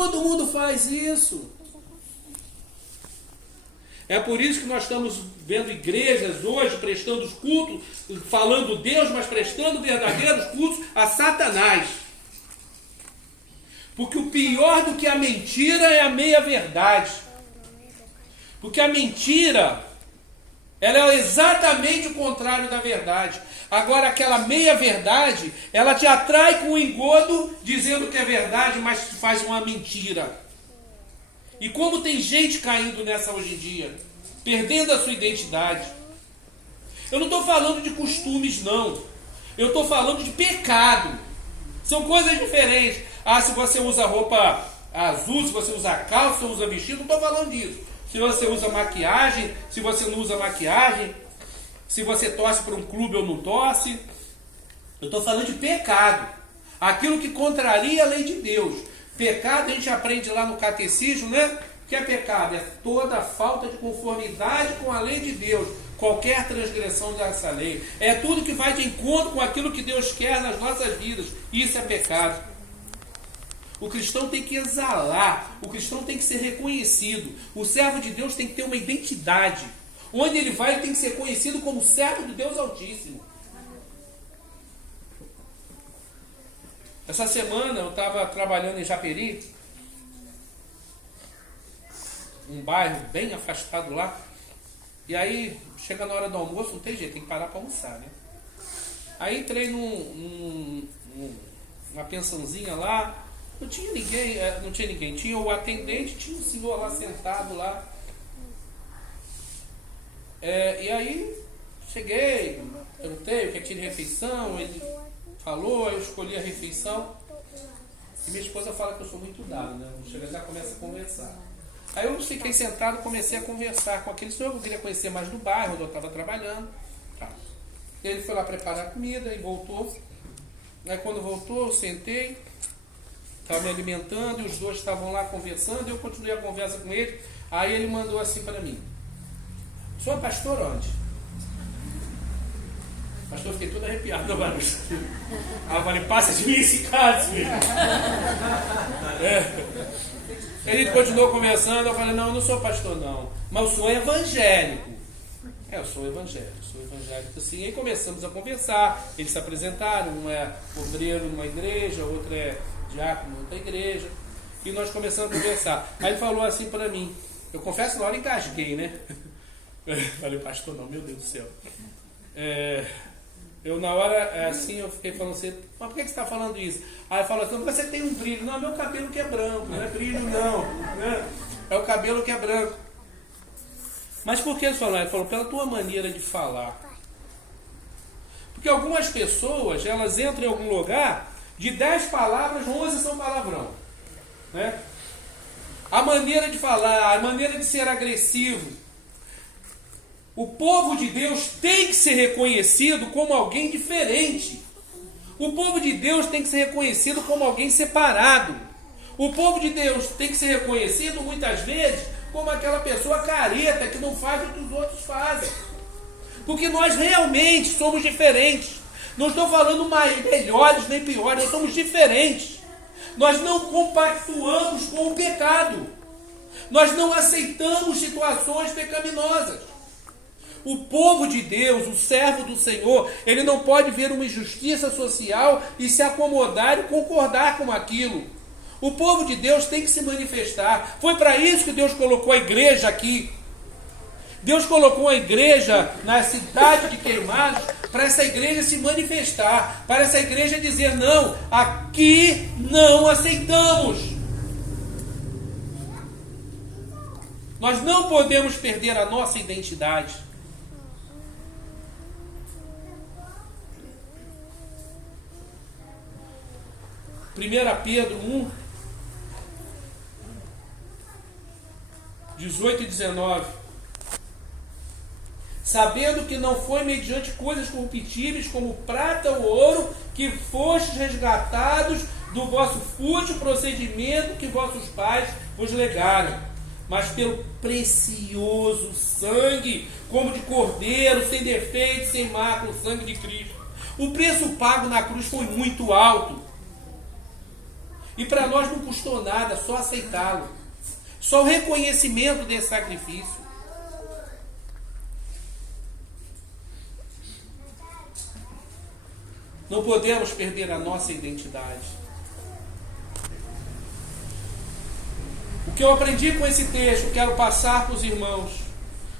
Todo mundo faz isso. É por isso que nós estamos vendo igrejas hoje prestando os cultos, falando Deus, mas prestando verdadeiros cultos a Satanás. Porque o pior do que a mentira é a meia-verdade. Porque a mentira, ela é exatamente o contrário da verdade. Agora, aquela meia-verdade, ela te atrai com o engodo, dizendo que é verdade, mas faz uma mentira. E como tem gente caindo nessa hoje em dia, perdendo a sua identidade. Eu não estou falando de costumes, não. Eu estou falando de pecado. São coisas diferentes. Ah, se você usa roupa azul, se você usa calça, se você usa vestido, não estou falando disso. Se você usa maquiagem, se você não usa maquiagem, se você torce para um clube ou não torce. Eu estou falando de pecado. Aquilo que contraria a lei de Deus. Pecado a gente aprende lá no catecismo, né? O que é pecado? É toda falta de conformidade com a lei de Deus. Qualquer transgressão dessa lei. É tudo que vai de encontro com aquilo que Deus quer nas nossas vidas. Isso é pecado. O cristão tem que exalar. O cristão tem que ser reconhecido. O servo de Deus tem que ter uma identidade. Onde ele vai, ele tem que ser conhecido como servo de Deus Altíssimo. Essa semana eu estava trabalhando em Japeri, um bairro bem afastado lá. E aí, chega na hora do almoço, não tem jeito, tem que parar para almoçar, né? Aí entrei numa pensãozinha lá, não tinha ninguém, tinha o atendente, tinha um senhor lá sentado lá. E aí, cheguei, perguntei o que tinha de refeição, ele falou, eu escolhi a refeição. E minha esposa fala que eu sou muito dado, né? Chega já começa a conversar. Aí eu fiquei sentado e comecei a conversar com aquele senhor, eu queria conhecer mais do bairro onde eu estava trabalhando. Tá. Ele foi lá preparar a comida e voltou. Aí quando voltou, eu sentei, estava me alimentando e os dois estavam lá conversando, e eu continuei a conversa com ele. Aí ele mandou assim para mim: "Sou pastor onde?" Pastor, fiquei todo arrepiado agora. Ah, falei, passa de mim esse caso, filho. Ele continuou conversando, eu falei, não, eu não sou pastor não, mas eu sou evangélico. Eu sou evangélico assim. Aí começamos a conversar, eles se apresentaram, um é obreiro numa igreja, outro é diácono em outra igreja, e nós começamos a conversar. Aí ele falou assim para mim, eu confesso na hora engasguei, né? Falei, pastor não, meu Deus do céu. Eu na hora, assim, eu fiquei falando assim, mas por que você está falando isso? Aí ele falou assim, você tem um brilho. Não, meu cabelo que é branco, não é brilho não, né? É o cabelo que é branco. Mas por que ele falou? Ele falou, pela tua maneira de falar. Porque algumas pessoas, elas entram em algum lugar, de 10 palavras, 11 são palavrão, né? A maneira de falar, a maneira de ser agressivo. O povo de Deus tem que ser reconhecido como alguém diferente. O povo de Deus tem que ser reconhecido como alguém separado. O povo de Deus tem que ser reconhecido, muitas vezes, como aquela pessoa careta que não faz o que os outros fazem. Porque nós realmente somos diferentes. Não estou falando melhores nem piores, nós somos diferentes. Nós não compactuamos com o pecado. Nós não aceitamos situações pecaminosas. O povo de Deus, o servo do Senhor, ele não pode ver uma injustiça social e se acomodar e concordar com aquilo. O povo de Deus tem que se manifestar. Foi para isso que Deus colocou a igreja aqui. Deus colocou a igreja na cidade de Queimados para essa igreja se manifestar, para essa igreja dizer, não, aqui não aceitamos. Nós não podemos perder a nossa identidade. 1 Pedro 1, 18 e 19. Sabendo que não foi mediante coisas corruptíveis como prata ou ouro que fostes resgatados do vosso fútil procedimento que vossos pais vos legaram, mas pelo precioso sangue, como de cordeiro, sem defeito, sem mácula, o sangue de Cristo. O preço pago na cruz foi muito alto. E para nós não custou nada, só aceitá-lo. Só o reconhecimento desse sacrifício. Não podemos perder a nossa identidade. O que eu aprendi com esse texto, quero passar para os irmãos,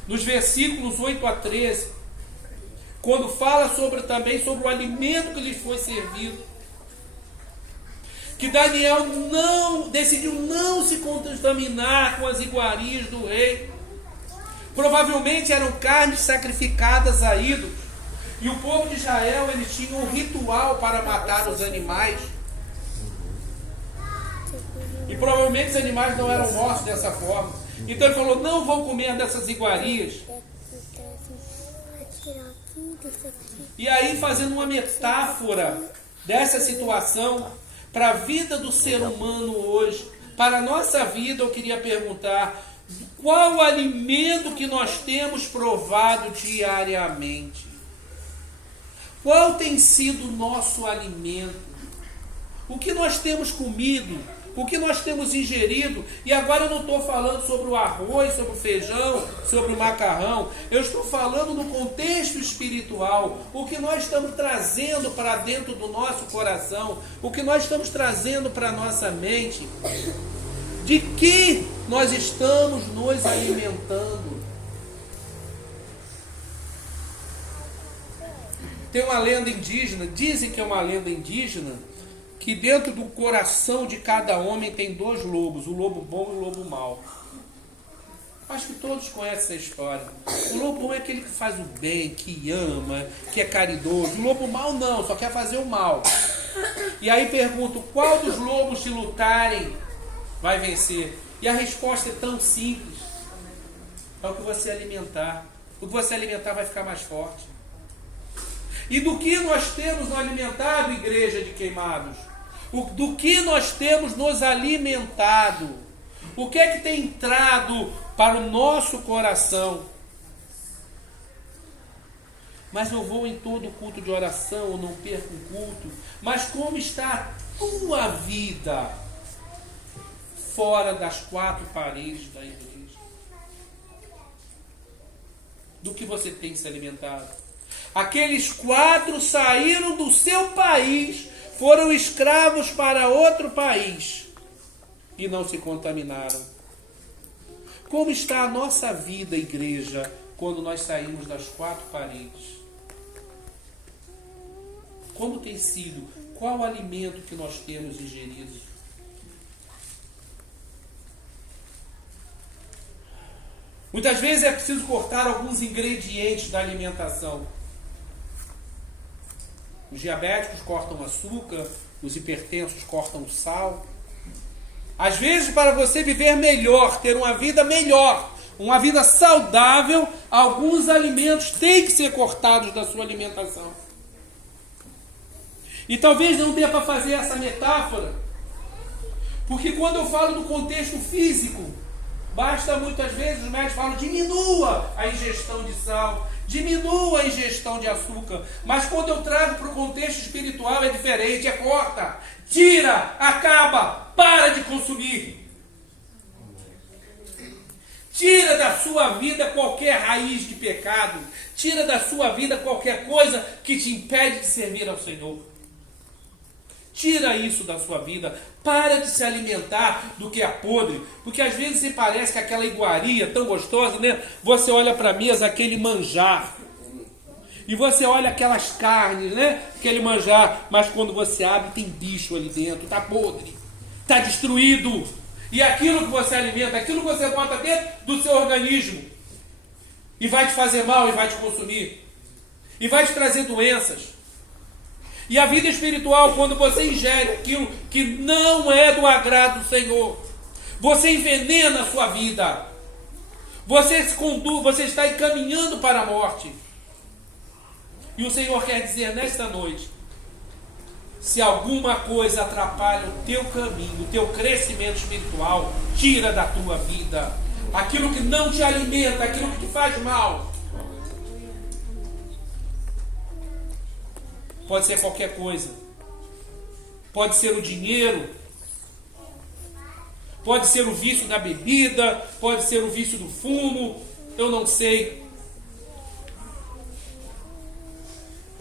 nos versículos 8 a 13, quando fala também sobre o alimento que lhes foi servido, que Daniel decidiu não se contaminar com as iguarias do rei. Provavelmente eram carnes sacrificadas a ídolos. E o povo de Israel, eles tinham um ritual para matar os animais. E provavelmente os animais não eram mortos dessa forma. Então ele falou, não vão comer dessas iguarias. E aí, fazendo uma metáfora dessa situação para a vida do ser humano hoje, para a nossa vida, eu queria perguntar, qual o alimento que nós temos provado diariamente? Qual tem sido o nosso alimento? O que nós temos comido? O que nós temos ingerido? E agora eu não estou falando sobre o arroz, sobre o feijão, sobre o macarrão. Eu estou falando no contexto espiritual. O que nós estamos trazendo para dentro do nosso coração. O que nós estamos trazendo para a nossa mente. De que nós estamos nos alimentando? Tem uma lenda indígena, dizem que é uma lenda indígena, que dentro do coração de cada homem tem dois lobos, o lobo bom e o lobo mau. Acho que todos conhecem essa história. O lobo bom é aquele que faz o bem, que ama, que é caridoso. O lobo mau não, só quer fazer o mal. E aí pergunto, qual dos lobos se lutarem vai vencer? E a resposta é tão simples. É o que você alimentar. O que você alimentar vai ficar mais forte. E do que nós temos nos alimentado, igreja de Queimados? Do que nós temos nos alimentado? O que é que tem entrado para o nosso coração? Mas eu vou em todo culto de oração, eu não perco um culto. Mas como está a tua vida fora das quatro paredes da igreja? Do que você tem se alimentado? Aqueles 4 saíram do seu país, foram escravos para outro país e não se contaminaram. Como está a nossa vida, igreja, quando nós saímos das 4 paredes? Como tem sido? Qual o alimento que nós temos ingerido? Muitas vezes é preciso cortar alguns ingredientes da alimentação. Os diabéticos cortam açúcar, os hipertensos cortam sal. Às vezes, para você viver melhor, ter uma vida melhor, uma vida saudável, alguns alimentos têm que ser cortados da sua alimentação. E talvez não dê para fazer essa metáfora, porque quando eu falo do contexto físico, basta muitas vezes, os médicos falam, diminua a ingestão de sal, diminua a ingestão de açúcar. Mas quando eu trago para o contexto espiritual é diferente, é corta, tira, acaba, para de consumir. Tira da sua vida qualquer raiz de pecado, tira da sua vida qualquer coisa que te impede de servir ao Senhor. Tira isso da sua vida. Para de se alimentar do que é podre. Porque às vezes se parece que aquela iguaria tão gostosa, né? Você olha para a mesa, aquele manjar. E você olha aquelas carnes, né? Aquele manjar. Mas quando você abre, tem bicho ali dentro. Está podre. Está destruído. E aquilo que você alimenta, aquilo que você bota dentro do seu organismo. E vai te fazer mal e vai te consumir. E vai te trazer doenças. E a vida espiritual, quando você ingere aquilo que não é do agrado do Senhor, você envenena a sua vida. Você se conduz, você está encaminhando para a morte. E o Senhor quer dizer nesta noite, se alguma coisa atrapalha o teu caminho, o teu crescimento espiritual, tira da tua vida. Aquilo que não te alimenta, aquilo que te faz mal. Pode ser qualquer coisa. Pode ser o dinheiro. Pode ser o vício da bebida, pode ser o vício do fumo, eu não sei.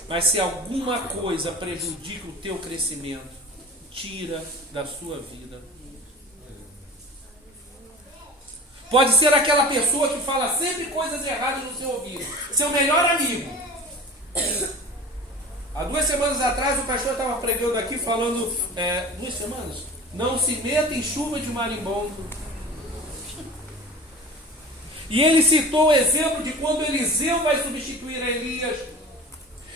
Mas se alguma coisa prejudica o teu crescimento, tira da sua vida. Pode ser aquela pessoa que fala sempre coisas erradas no seu ouvido, seu melhor amigo. Há 2 semanas atrás o pastor estava pregando aqui falando, 2 semanas? Não se meta em chuva de marimbondo. E ele citou o exemplo de quando Eliseu vai substituir a Elias.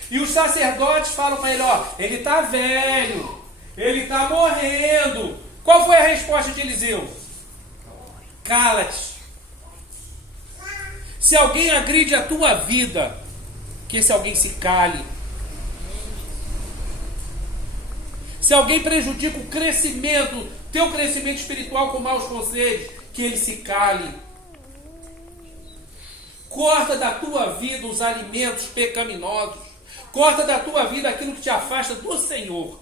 E os sacerdotes falam para ele, ele está velho, ele está morrendo. Qual foi a resposta de Eliseu? Cala-te. Se alguém agride a tua vida, que esse alguém se cale. Se alguém prejudica o crescimento, teu crescimento espiritual com maus conselhos, que ele se cale. Corta da tua vida os alimentos pecaminosos. Corta da tua vida aquilo que te afasta do Senhor.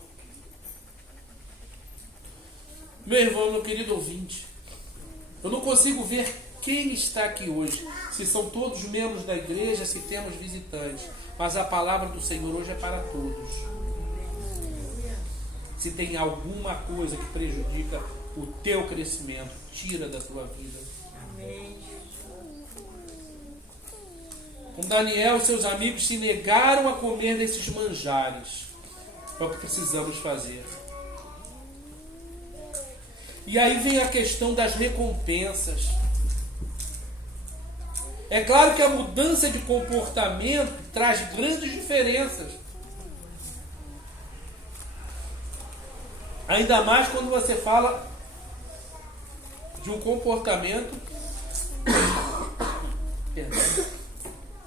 Meu irmão, meu querido ouvinte, eu não consigo ver quem está aqui hoje. Se são todos membros da igreja, se temos visitantes. Mas a palavra do Senhor hoje é para todos. Se tem alguma coisa que prejudica o teu crescimento, tira da tua vida. Amém. Com Daniel e seus amigos se negaram a comer desses manjares. É o que precisamos fazer. E aí vem a questão das recompensas. É claro que a mudança de comportamento traz grandes diferenças. Ainda mais quando você fala de um comportamento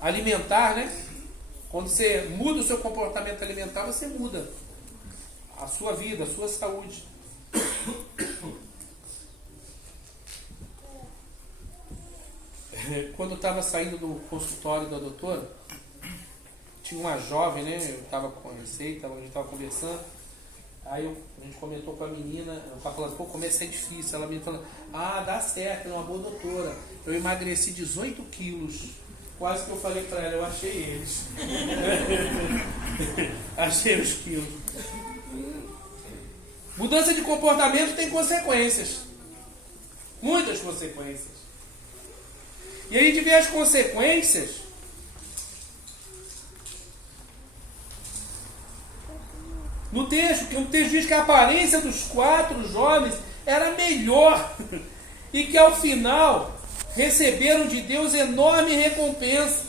alimentar, né? Quando você muda o seu comportamento alimentar, você muda a sua vida, a sua saúde. Quando eu estava saindo do consultório da doutora, tinha uma jovem, né? Eu estava com a receita, a gente estava conversando. Aí a gente comentou com a menina, ela falando, começar é difícil. Ela me falou, dá certo, é uma boa doutora. Eu emagreci 18 quilos. Quase que eu falei para ela, eu achei eles. Achei os quilos. Mudança de comportamento tem consequências. Muitas consequências. E a gente vê as consequências no texto, que o texto diz que a aparência dos 4 jovens era melhor e que ao final receberam de Deus enorme recompensa.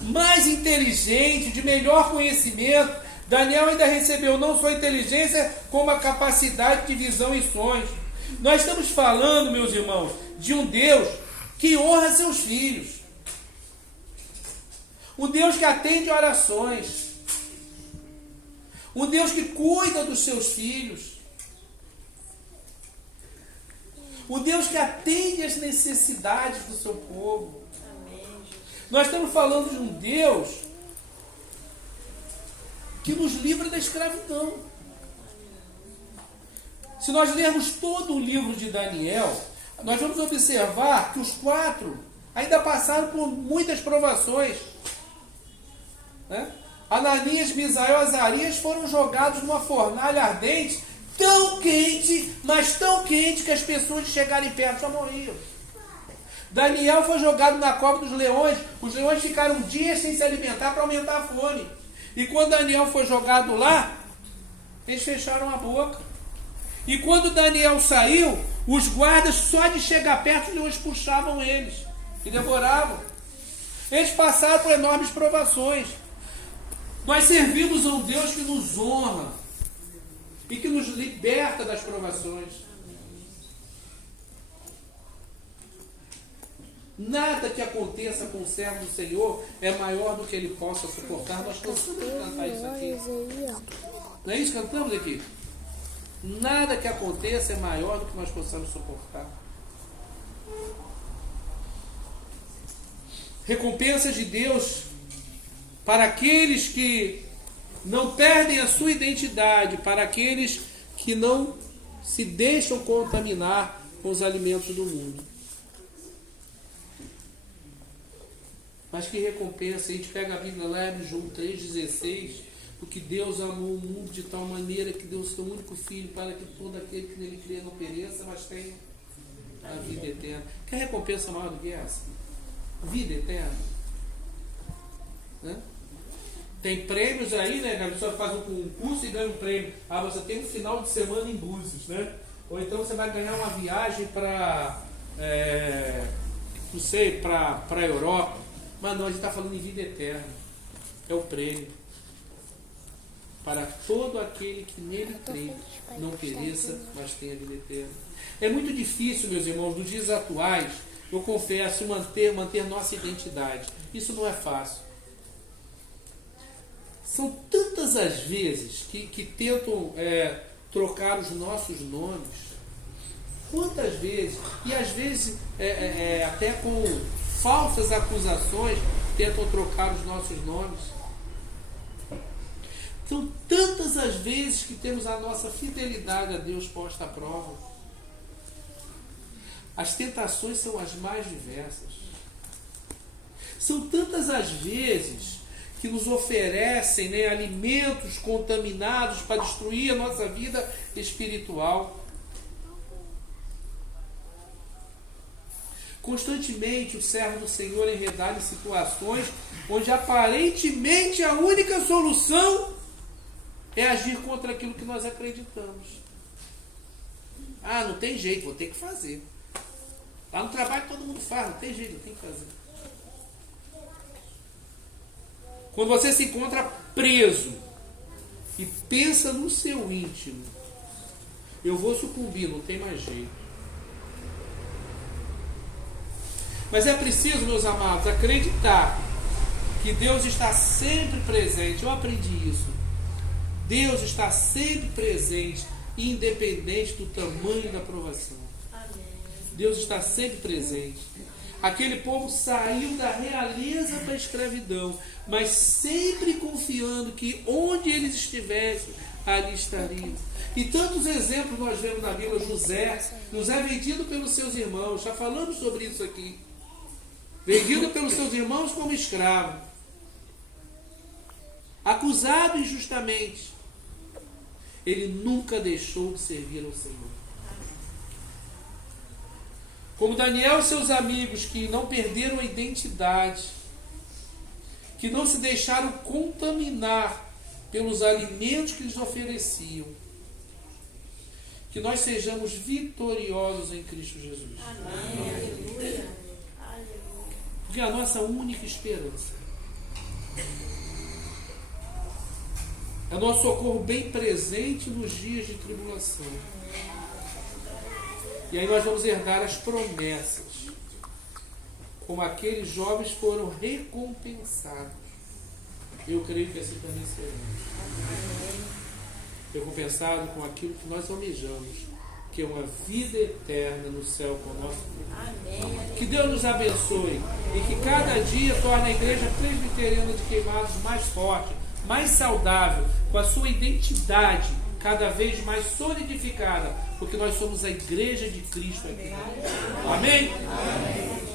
Mais inteligente, de melhor conhecimento, Daniel ainda recebeu não só inteligência, como a capacidade de visão e sonhos. Nós estamos falando, meus irmãos, de um Deus que honra seus filhos. Um Deus que atende orações. Um Deus que cuida dos seus filhos. Um Deus que atende às necessidades do seu povo. Amém. Nós estamos falando de um Deus que nos livra da escravidão. Se nós lermos todo o livro de Daniel, nós vamos observar que os 4 ainda passaram por muitas provações, né? Ananias, Misael e Azarias foram jogados numa fornalha ardente, tão quente, mas tão quente que as pessoas que chegarem perto já morriam. Daniel foi jogado na cova dos leões. Os leões ficaram dias sem se alimentar para aumentar a fome. E quando Daniel foi jogado lá, eles fecharam a boca. E quando Daniel saiu, os guardas, só de chegar perto, os leões puxavam eles e devoravam. Eles passaram por enormes provações. Nós servimos a um Deus que nos honra e que nos liberta das provações. Nada que aconteça com o servo do Senhor é maior do que ele possa suportar. Nós cansamos de cantar isso aqui. Não é isso que cantamos aqui? Nada que aconteça é maior do que nós possamos suportar. Recompensas de Deus para aqueles que não perdem a sua identidade, para aqueles que não se deixam contaminar com os alimentos do mundo. Mas que recompensa, a gente pega a Bíblia lá em João 3,16, porque Deus amou o mundo de tal maneira que deu o seu único Filho para que todo aquele que nele crê não pereça, mas tenha a vida eterna. Que recompensa maior do que essa? Vida eterna. Né? Tem prêmios aí, né? A pessoa faz um concurso e ganha um prêmio. Ah, você tem um final de semana em Búzios, né? Ou então você vai ganhar uma viagem para, não sei, para a Europa. Mas não, a gente está falando em vida eterna. É o prêmio. Para todo aquele que nele crê, não pereça, mas tenha vida eterna. É muito difícil, meus irmãos, nos dias atuais, eu confesso, manter nossa identidade. Isso não é fácil. São tantas as vezes que tentam trocar os nossos nomes. Quantas vezes? E às vezes até com falsas acusações tentam trocar os nossos nomes. São tantas as vezes que temos a nossa fidelidade a Deus posta à prova. As tentações são as mais diversas. São tantas as vezes que nos oferecem, né, alimentos contaminados para destruir a nossa vida espiritual. Constantemente o servo do Senhor é enredado em situações onde aparentemente a única solução é agir contra aquilo que nós acreditamos. Ah, não tem jeito, vou ter que fazer. Lá no trabalho todo mundo faz, não tem jeito, eu tenho que fazer. Quando você se encontra preso e pensa no seu íntimo, eu vou sucumbir, não tem mais jeito. Mas é preciso, meus amados, acreditar que Deus está sempre presente. Eu aprendi isso. Deus está sempre presente, independente do tamanho da provação. Deus está sempre presente. Aquele povo saiu da realeza para a escravidão, mas sempre confiando que onde eles estivessem, ali estariam. E tantos exemplos nós vemos na Bíblia. José vendido pelos seus irmãos, já falamos sobre isso aqui. Vendido pelos seus irmãos como escravo, acusado injustamente, ele nunca deixou de servir ao Senhor. Como Daniel e seus amigos, que não perderam a identidade, que não se deixaram contaminar pelos alimentos que lhes ofereciam, que nós sejamos vitoriosos em Cristo Jesus. Amém. Porque é a nossa única esperança. É o nosso socorro bem presente nos dias de tribulação. E aí nós vamos herdar as promessas. Como aqueles jovens foram recompensados. Eu creio que assim também será. Recompensado com aquilo que nós almejamos, que é uma vida eterna no céu com o nosso Deus. Que Deus nos abençoe e que cada dia torne a igreja presbiteriana de Queimados mais forte, mais saudável, com a sua identidade cada vez mais solidificada, porque nós somos a igreja de Cristo aqui. Amém? Amém.